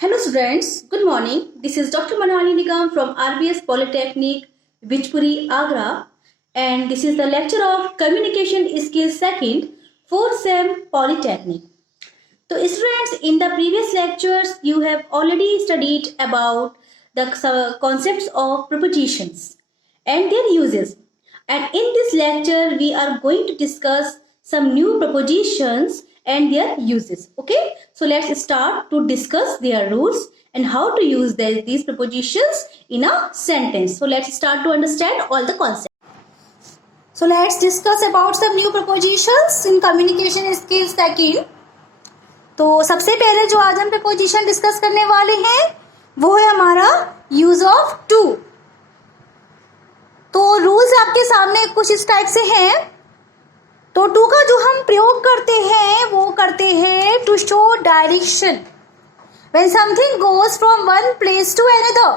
Hello students, good morning. This is Dr. Manali Nigam from RBS Polytechnic, Bijpuri, Agra, and this is the lecture of Communication Skills Second, 4th Sem Polytechnic. So students, in the previous lectures, you have already studied about the concepts of prepositions and their uses. And in this lecture, we are going to discuss some new prepositions and their uses. Okay, so let's start to discuss their rules and how to use these prepositions in a sentence. So let's start to understand all the concepts. So let's discuss about some new prepositions in communication skills second. तो सबसे पहले जो आज हम preposition discuss करने वाले हैं वो है हमारा यूज ऑफ टू. तो रूल्स आपके सामने कुछ इस टाइप से हैं. तो टू का जो हम प्रयोग करते हैं वो करते हैं to show direction. When something goes from one place to another,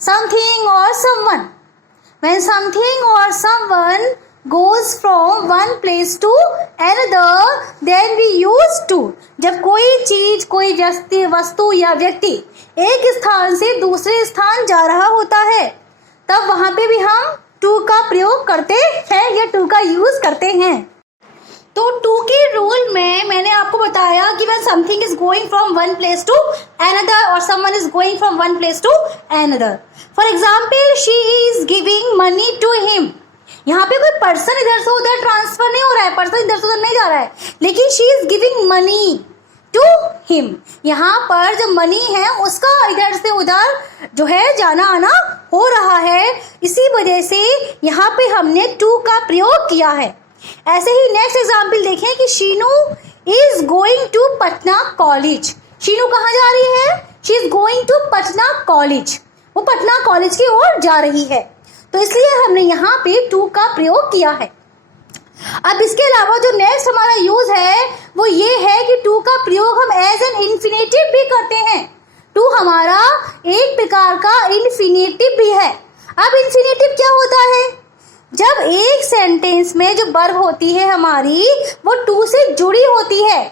something or someone. When something or someone goes from one place to another, then we use to. जब कोई चीज, कोई वस्तु या व्यक्ति एक स्थान से दूसरे स्थान जा रहा होता है तब वहां पे भी हम टू का प्रयोग करते हैं या टू का यूज करते हैं. तो टू के रूल में मैंने आपको बताया कि when something is going from one place to another or someone is going from one place to another. For example, she is giving money to him. यहाँ पे कोई पर्सन इधर से उधर ट्रांसफर नहीं हो रहा है, पर्सन इधर से उधर नहीं जा रहा है, लेकिन she is giving money to him. यहाँ पर जो मनी है उसका इधर से उधर जो है जाना आना हो रहा है, इसी वजह से यहाँ पे हमने टू का प्रयोग किया है. ऐसे ही नेक्स्ट एग्जाम्पल देखें कि Sheenu is going to Patna college. Sheenu कहाँ जा रही है? She is going to Patna college. वो पटना कॉलेज की ओर जा रही है, तो इसलिए हमने यहाँ पे टू का प्रयोग किया है. अब इसके अलावा जो नेक्स्ट हमारा यूज है वो ये है कि टू का प्रयोग हम एज एन इन्फिनेटिव भी करते हैं. टू हमारा एक प्रकार का इन्फिनेटिव भी है. अब इन्फिनेटिव क्या होता है? जब एक सेंटेंस में जो वर्ब होती है हमारी वो टू से जुड़ी होती है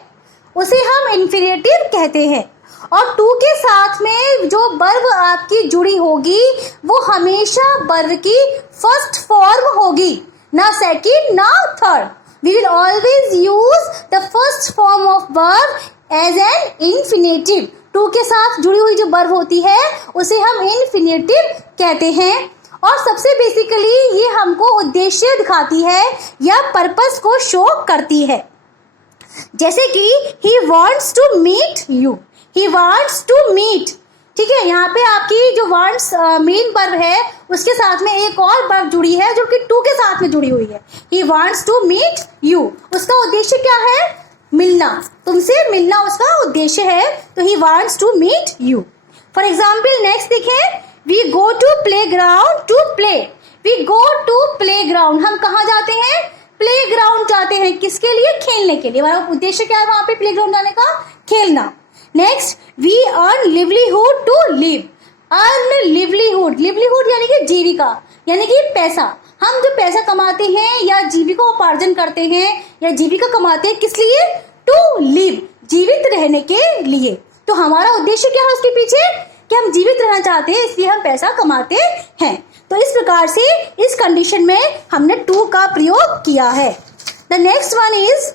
उसे हम इन्फिनेटिव कहते हैं. और टू के साथ में जो वर्ब आपकी जुड़ी होगी वो हमेशा वर्ब की फर्स्ट फॉर्म होगी, ना सेकंड ना third. We will always use the first form of verb as an infinitive. To के साथ जुड़ी हुई जो वर्ब होती है उसे हम इन्फिनेटिव कहते हैं. और सबसे बेसिकली ये हमको उद्देश्य दिखाती है या पर्पस को शो करती है. जैसे कि he wants to meet you. He wants to meet. ठीक है, यहाँ पे आपकी जो wants मेन वर्ब है उसके साथ में एक और वर्ब जुड़ी है जो कि टू के साथ में जुड़ी हुई है. He wants to meet you. उसका उद्देश्य क्या है? मिलना, तुमसे मिलना उसका उद्देश्य है. तो he wants to meet you. For example, next देखें, we go to playground to play. We go to playground. हम कहाँ जाते हैं? प्लेग्राउंड जाते हैं. किसके लिए? खेलने के लिए. हमारा उद्देश्य क्या है वहां पे प्लेग्राउंड जाने का? खेलना. Next, we earn livelihood to live. Earn livelihood, livelihood यानी कि जीविका, यानी कि पैसा. हम जो पैसा कमाते हैं या जीविका उपार्जन करते हैं या जीविका कमाते हैं किस लिए? टू लिव, जीवित रहने के लिए. तो हमारा उद्देश्य क्या है उसके पीछे? कि हम जीवित रहना चाहते हैं इसलिए हम पैसा कमाते हैं. तो इस प्रकार से इस कंडीशन में हमने टू का प्रयोग किया है. The next one is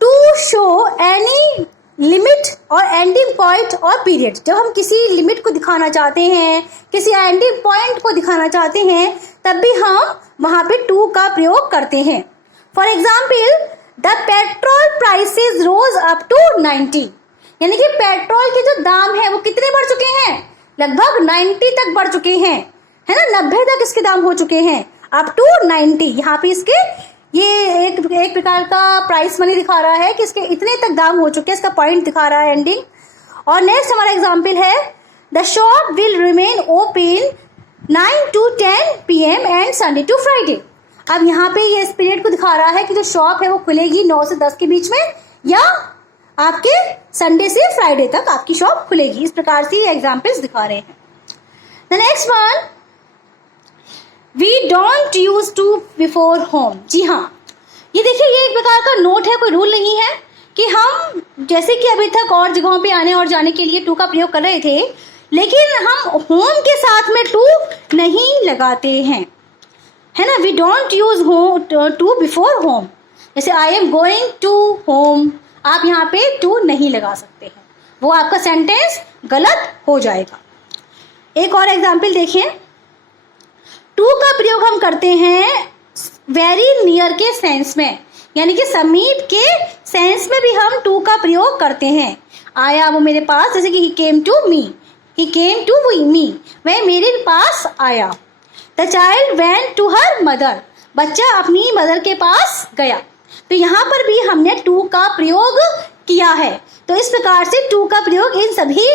to show any limit or ending point or period. जब हम किसी लिमिट को दिखाना चाहते हैं, किसी एंडिंग पॉइंट को दिखाना चाहते हैं, तब भी हम वहां पे टू का प्रयोग करते हैं. For example, the petrol prices rose up to 90. यानी कि पेट्रोल के जो दाम है वो कितने बढ़ चुके हैं? लगभग 90 तक बढ़ चुके हैं, है ना. 90 तक इसके दाम हो चुके हैं, अप टू 90. यहाँ पे इसके ये एक प्रकार का प्राइस मनी दिखा रहा है कि इसके इतने तक दाम हो चुके हैं, इसका पॉइंट दिखा रहा है एंडिंग. और नेक्स्ट हमारा एग्जांपल है, the shop will remain open 9 to 10 PM and Sunday to Friday. अब यहाँ पे ये इस पीरियड को दिखा रहा है कि जो शॉप है वो खुलेगी 9 से 10 के बीच में या आपके संडे से फ्राइडे तक आपकी शॉप खुलेगी. इस प्रकार से ये एग्जाम्पल्स दिखा रहे हैं. The next one, We don't use to before home. जी हाँ, ये देखिए, ये एक प्रकार का नोट है, कोई रूल नहीं है. कि हम जैसे कि अभी तक और जगहों पे आने और जाने के लिए टू का प्रयोग कर रहे थे, लेकिन हम होम के साथ में टू नहीं लगाते हैं, है ना। We don't use to before home. जैसे I am going to home, आप यहाँ पे टू नहीं लगा सकते हैं, वो आपका सेंटेंस गलत हो जाएगा। एक और एग्जाम्पल देखिए, टू का प्रयोग हम करते हैं वेरी नियर के सेंस में, यानी कि समीप के सेंस में भी हम टू का प्रयोग करते हैं। आया वो मेरे पास, जैसे कि ही came to me, he came to me, वह मेरे पास आया। The child went to her mother, बच्चा अपनी मदर के पास गया। तो यहाँ पर भी हमने टू का प्रयोग किया है। तो इस प्रकार से टू का प्रयोग इन सभी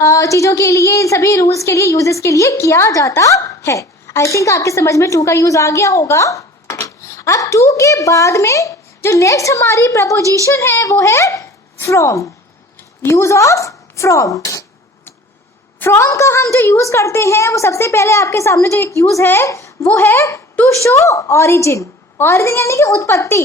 चीजों के लिए, इन सभी रूल्स के लिए, यूजेस के लिए किया जाता है। आई थिंक आपके समझ में टू का यूज आ गया होगा। अब टू के बाद में जो नेक्स्ट हमारी प्रपोजिशन है वो है from. Use of from. From का हम जो यूज करते हैं वो सबसे पहले आपके सामने जो एक यूज है वो है टू शो ऑरिजिन। ऑरिजिन यानी कि उत्पत्ति।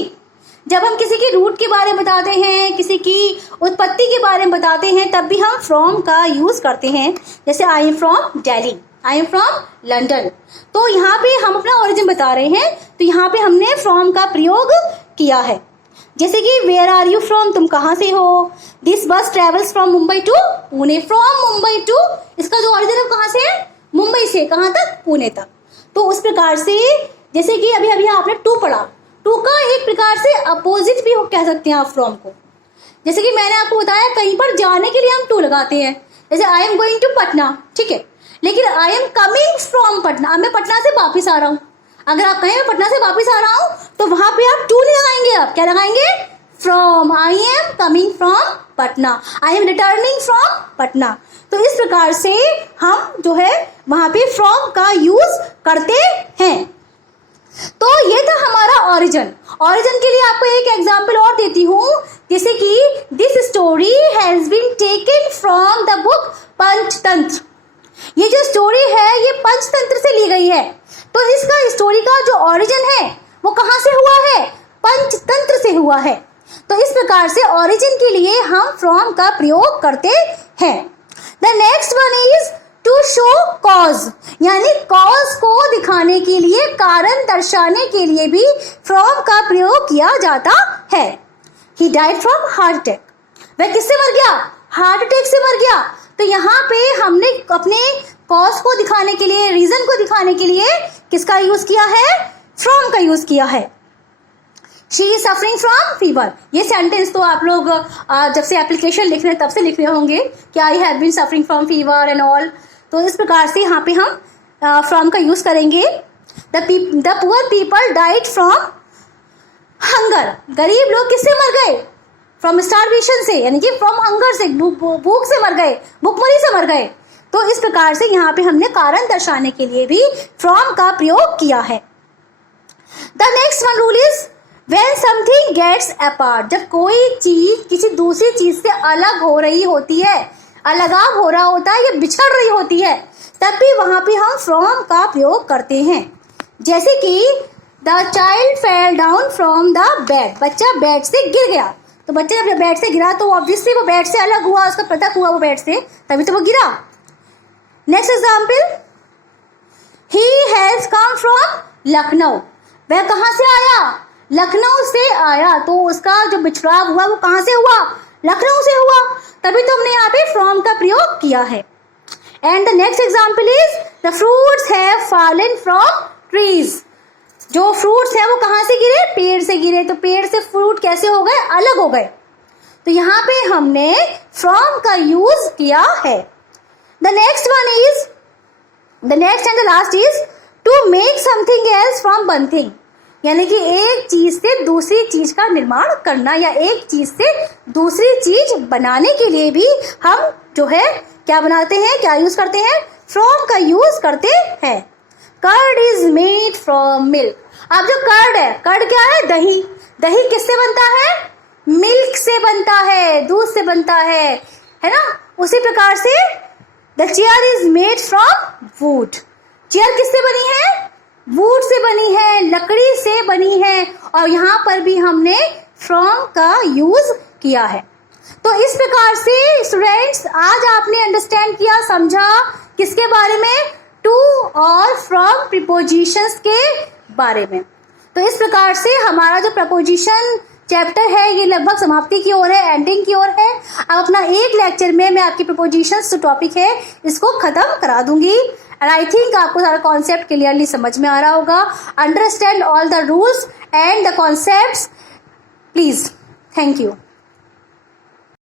जब हम किसी के रूट के बारे में बताते हैं, किसी की उत्पत्ति के बारे में बताते हैं, तब भी हम फ्रॉम का यूज करते हैं। जैसे I am from Delhi, I am from London. तो यहाँ पे हम अपना ओरिजिन बता रहे हैं, तो यहाँ पे हमने फ्रॉम का प्रयोग किया है। जैसे कि वेयर आर यू फ्रॉम, तुम कहाँ से हो। This bus travels from Mumbai to Pune, from Mumbai to, इसका जो ओरिजिन है कहाँ से है, मुंबई से, कहाँ तक, पुणे तक। तो उस प्रकार से जैसे कि अभी अभी आपने टू पढ़ा, टू का एक प्रकार से अपोजिट भी कह सकते हैं आप फ्रॉम को। जैसे कि मैंने आपको बताया कहीं पर जाने के लिए हम टू लगाते हैं, जैसे I am going to Patna, ठीक है, लेकिन I am coming from Patna, मैं पटना से वापिस आ रहा हूँ। अगर आप कहें मैं पटना से वापिस आ रहा हूँ तो वहां पे आप टू नहीं लगाएंगे, आप क्या लगाएंगे, from. I am coming from Patna, I am returning from Patna. तो इस प्रकार से हम जो है वहां पे फ्रॉम का यूज करते हैं। तो ये था हमारा ओरिजिन। ओरिजिन के लिए आपको एक एग्जांपल और देती हूँ, जैसे कि this story has been taken from the book Panchatantra. ये जो स्टोरी है ये पंचतंत्र से ली गई है। तो इसका स्टोरी का जो ओरिजिन है वो कहाँ से हुआ है, पंचतंत्र से हुआ है। तो इस प्रकार से ओरिजिन के लिए हम फ्रॉम का प्रयोग करते हैं। The next one is to show cause, यानी कॉज को दिखाने के लिए, कारण दर्शाने के लिए भी फ्रॉम का प्रयोग किया जाता है। He died from heart attack, वह किससे मर गया, हार्ट अटैक से मर गया। तो यहाँ पे हमने अपने कॉज को दिखाने के लिए, रीजन को दिखाने के लिए किसका यूज किया है, फ्रॉम का यूज किया है। She is suffering from fever, ये सेंटेंस तो आप लोग जब से एप्लीकेशन लिख रहे हैं तब से लिख रहे होंगे कि I have been suffering from fever and all. तो इस प्रकार से यहाँ पे हम फ्रॉम का यूज करेंगे। The poor people died from hunger, गरीब लोग किससे मर गए, फ्रॉम स्टारवेशन से, यानी कि फ्रॉम हंगर से, भूख से मर गए, भूखमरी से मर गए। तो इस प्रकार से यहाँ पे हमने कारण दर्शाने के लिए भी फ्रॉम का प्रयोग किया है। The next one rule is when something gets apart, जब कोई चीज किसी दूसरी चीज से अलग हो रही होती है, अलगाव हो रहा होता है या बिछड़ रही होती है, तब भी वहां पे हम फ्रॉम का प्रयोग करते हैं। जैसे कि the child fell down from the bed, बच्चा बेड से गिर गया। तो बच्चा जब बेड से गिरा तो ऑब्वियसली वो बेड से अलग हुआ, उसका पृथक हुआ वो बेड से, तभी तो वो गिरा। Next example, he has come from Lucknow, वह कहाँ से आया, लखनऊ से आया। तो उसका जो बिछड़ाव हुआ वो कहाँ से हुआ, लखनऊ से हुआ, तभी तो हमने यहाँ पे फ्रॉम का प्रयोग किया है। And the next example is the fruits have fallen from trees, जो फ्रूट्स है वो कहाँ से गिरे, पेड़ से गिरे। तो पेड़ से फ्रूट कैसे हो गए, अलग हो गए। तो यहाँ पे हमने फ्रॉम का यूज किया है। The next one is, the next and the last is to make something else from one thing, यानी कि एक चीज से दूसरी चीज का निर्माण करना या एक चीज से दूसरी चीज बनाने के लिए भी हम जो है क्या बनाते हैं, क्या यूज करते हैं, फ्रॉम का यूज करते हैं। Curd is made from milk, अब जो कर्ड है, कर्ड क्या है, दही। दही किससे बनता है, मिल्क से बनता है, दूध से बनता है ना। उसी प्रकार से the chair is made from would, chair किससे बनी है, वुड से बनी है, लकड़ी से बनी है। और यहाँ पर भी हमने फ्रॉम का यूज किया है। तो इस प्रकार से स्टूडेंट्स आज आपने अंडरस्टैंड किया, समझा किसके बारे में, टू और फ्रॉम प्रीपोजिशंस के बारे में। तो इस प्रकार से हमारा जो प्रपोजिशन चैप्टर है ये लगभग समाप्ति की ओर है, एंडिंग की ओर है। अब अपना एक लेक्चर में मैं आपकी प्रपोजिशंस जो टॉपिक है इसको खत्म करा दूंगी। एंड आई थिंक आपको सारा कॉन्सेप्ट क्लियरली समझ में आ रहा होगा। Understand all the rules and the concepts please. Thank you.